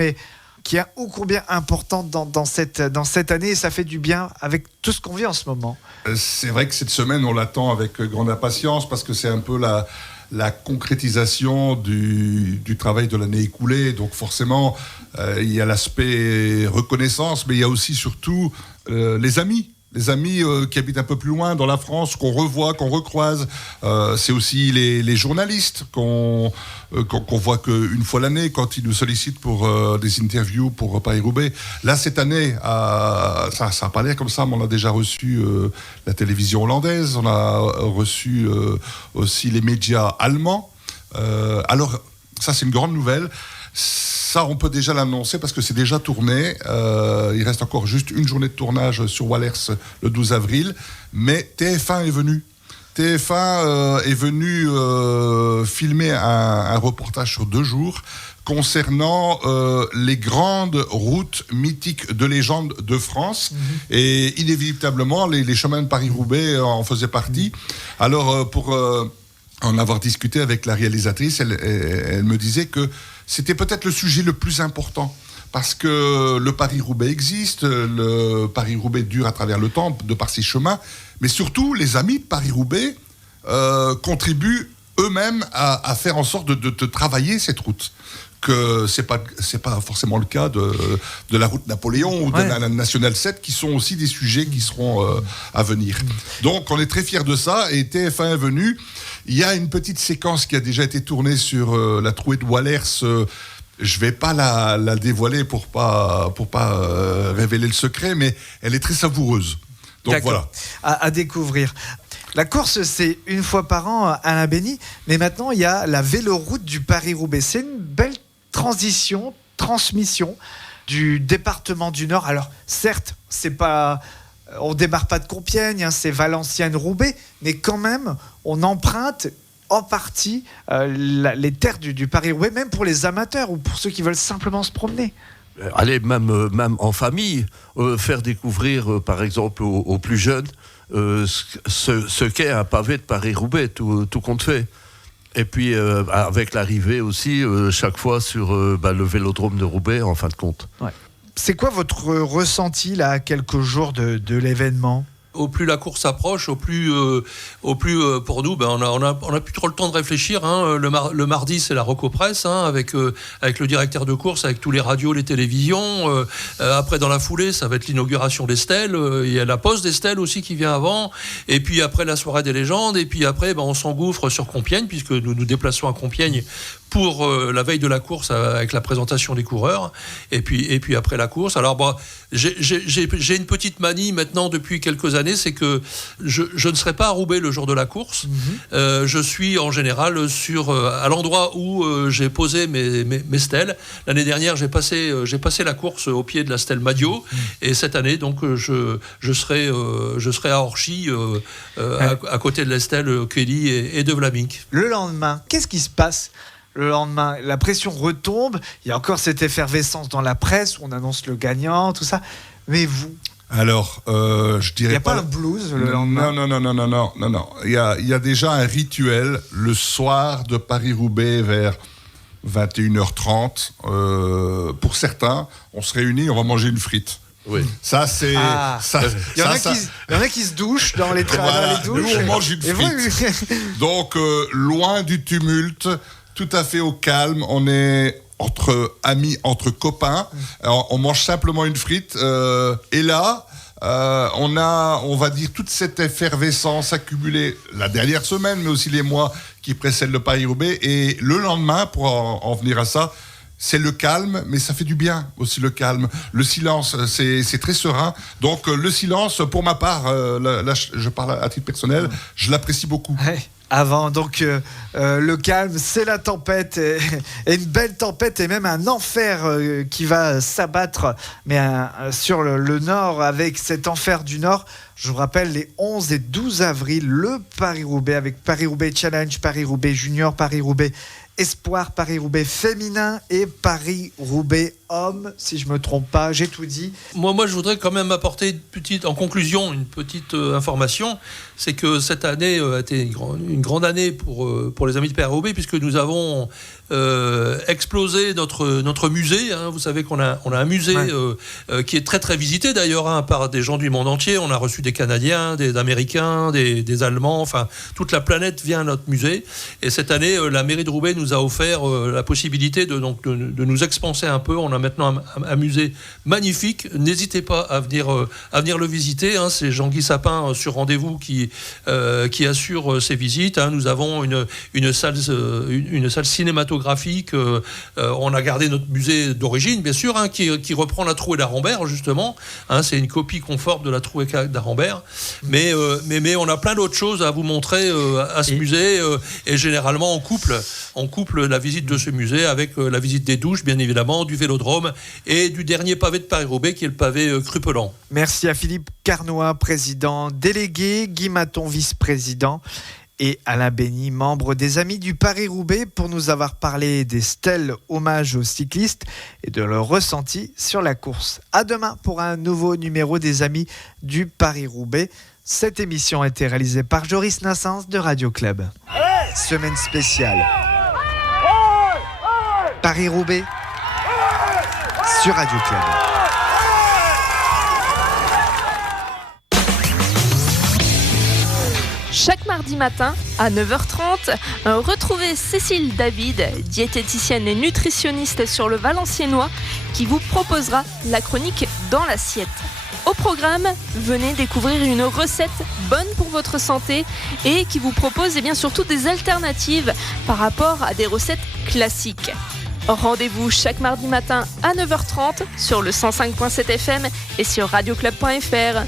mais qui est ô combien importante dans cette année, et ça fait du bien avec tout ce qu'on vit en ce moment. C'est vrai que cette semaine, on l'attend avec grande impatience parce que c'est un peu la concrétisation du travail de l'année écoulée. Donc forcément, il y a l'aspect reconnaissance, mais il y a aussi surtout les amis. Les amis qui habitent un peu plus loin dans la France, qu'on revoit, qu'on recroise. C'est aussi les journalistes qu'on voit qu'une fois l'année quand ils nous sollicitent pour des interviews pour Paris-Roubaix. Là, cette année, ça n'a pas l'air comme ça, mais on a déjà reçu la télévision hollandaise, on a reçu aussi les médias allemands. Alors, ça, c'est une grande nouvelle. Ça, on peut déjà l'annoncer parce que c'est déjà tourné. Il reste encore juste une journée de tournage sur Wallers le 12 avril. Mais TF1 est venu. TF1 est venu filmer un reportage sur 2 jours concernant les grandes routes mythiques de légende de France. Et inévitablement, les chemins de Paris-Roubaix en faisaient partie. Alors, pour en avoir discuté avec la réalisatrice, elle me disait que c'était peut-être le sujet le plus important parce que le Paris-Roubaix existe, le Paris-Roubaix dure à travers le temps de par ses chemins, mais surtout les amis de Paris-Roubaix contribuent eux-mêmes à faire en sorte de travailler cette route. Que c'est pas forcément le cas de la route Napoléon ou de la Nationale 7 qui sont aussi des sujets qui seront à venir. Donc on est très fiers de ça et TF1 est venu. Il y a une petite séquence qui a déjà été tournée sur la trouée de Wallers. Je vais pas la dévoiler pour pas révéler le secret, mais elle est très savoureuse. Donc d'accord. Voilà. À découvrir. La course, c'est une fois par an à Alain Béni, mais maintenant il y a la véloroute du Paris-Roubaix. C'est une belle transmission du département du Nord. Alors certes, c'est pas, on démarre pas de Compiègne, c'est Valenciennes-Roubaix, mais quand même, on emprunte en partie les terres du Paris-Roubaix, même pour les amateurs ou pour ceux qui veulent simplement se promener. Allez, même en famille, faire découvrir, par exemple, aux plus jeunes, ce qu'est un pavé de Paris-Roubaix, tout compte fait. Et puis, avec l'arrivée aussi, chaque fois sur le vélodrome de Roubaix, en fin de compte. Ouais. C'est quoi votre ressenti, là, à quelques jours de l'événement ? Au plus la course approche, au plus pour nous, on a plus trop le temps de réfléchir. Le mardi, c'est la Recopresse, avec le directeur de course, avec tous les radios, les télévisions. Après, dans la foulée, ça va être l'inauguration des stèles. Il y a la pose des stèles aussi qui vient avant. Et puis après, la soirée des légendes. Et puis après, on s'engouffre sur Compiègne, puisque nous nous déplaçons à Compiègne pour la veille de la course avec la présentation des coureurs. Et puis après la course. Alors, j'ai une petite manie maintenant depuis quelques années, c'est que je ne serai pas à Roubaix le jour de la course. Je suis en général à l'endroit où j'ai posé mes stèles. L'année dernière, j'ai passé la course au pied de la stèle Madio. Et cette année, donc, je serai à Orchy, à côté de la stèle Kelly et de Vlaminck. Le lendemain, qu'est-ce qui se passe ? Le lendemain, la pression retombe. Il y a encore cette effervescence dans la presse où on annonce le gagnant, tout ça. Mais vous ? Alors, je dirais. Il n'y a pas un blues le lendemain ? Non. Il y a déjà un rituel le soir de Paris-Roubaix vers 21h30. Pour certains, on se réunit, on va manger une frite. Oui. Ça, c'est. Il y en a qui se douchent dans les douches. Nous, on mange une frite. Donc, loin du tumulte, tout à fait au calme. On est entre amis, entre copains. Alors, on mange simplement une frite. Et là, on va dire, toute cette effervescence accumulée la dernière semaine, mais aussi les mois qui précèdent le Paris-Roubaix. Et le lendemain, pour en venir à ça, c'est le calme, mais ça fait du bien aussi, le calme. Le silence, c'est très serein. Donc, le silence, pour ma part, là, je parle à titre personnel, je l'apprécie beaucoup. Ouais. Avant, donc, le calme, c'est la tempête, et une belle tempête, et même un enfer qui va s'abattre sur le nord, avec cet enfer du nord. Je vous rappelle, les 11 et 12 avril, le Paris-Roubaix, avec Paris-Roubaix Challenge, Paris-Roubaix Junior, Paris-Roubaix Espoir, Paris-Roubaix féminin et Paris-Roubaix hommes, si je me trompe pas. J'ai tout dit. Moi, je voudrais quand même apporter en conclusion, une petite information. C'est que cette année a été une grande année pour les amis de Paris-Roubaix, puisque nous avons explosé notre musée. Vous savez qu'on a un musée qui est très très visité d'ailleurs par des gens du monde entier. On a reçu des Canadiens, des Américains, des Allemands. Enfin, toute la planète vient à notre musée. Et cette année, la mairie de Roubaix nous a offert la possibilité de nous expanser un peu. On a maintenant un musée magnifique. N'hésitez pas à venir le visiter. C'est Jean-Guy Sapin sur rendez-vous qui assure ces visites. Nous avons une salle cinématographique. On a gardé notre musée d'origine, bien sûr, qui reprend la Trouée d'Arambert, justement. C'est une copie conforme de la Trouée d'Arambert. Mais on a plein d'autres choses à vous montrer à ce musée. Et généralement, on couple la visite de ce musée avec la visite des douches, bien évidemment, du vélodrome et du dernier pavé de Paris-Roubaix, qui est le pavé Crupelan. Merci à Philippe Carnois, président délégué, Guy Maton, vice-président, et Alain Béni, membre des Amis du Paris-Roubaix, pour nous avoir parlé des stèles hommage aux cyclistes et de leur ressenti sur la course. À demain pour un nouveau numéro des Amis du Paris-Roubaix. Cette émission a été réalisée par Joris Nassens de Radio Club. Semaine spéciale Paris-Roubaix sur Radio Club. Chaque mardi matin, à 9h30, retrouvez Cécile David, diététicienne et nutritionniste sur le Valenciennois, qui vous proposera la chronique Dans l'assiette. Au programme, venez découvrir une recette bonne pour votre santé et qui vous propose surtout des alternatives par rapport à des recettes classiques. Rendez-vous chaque mardi matin à 9h30 sur le 105.7 FM et sur radioclub.fr.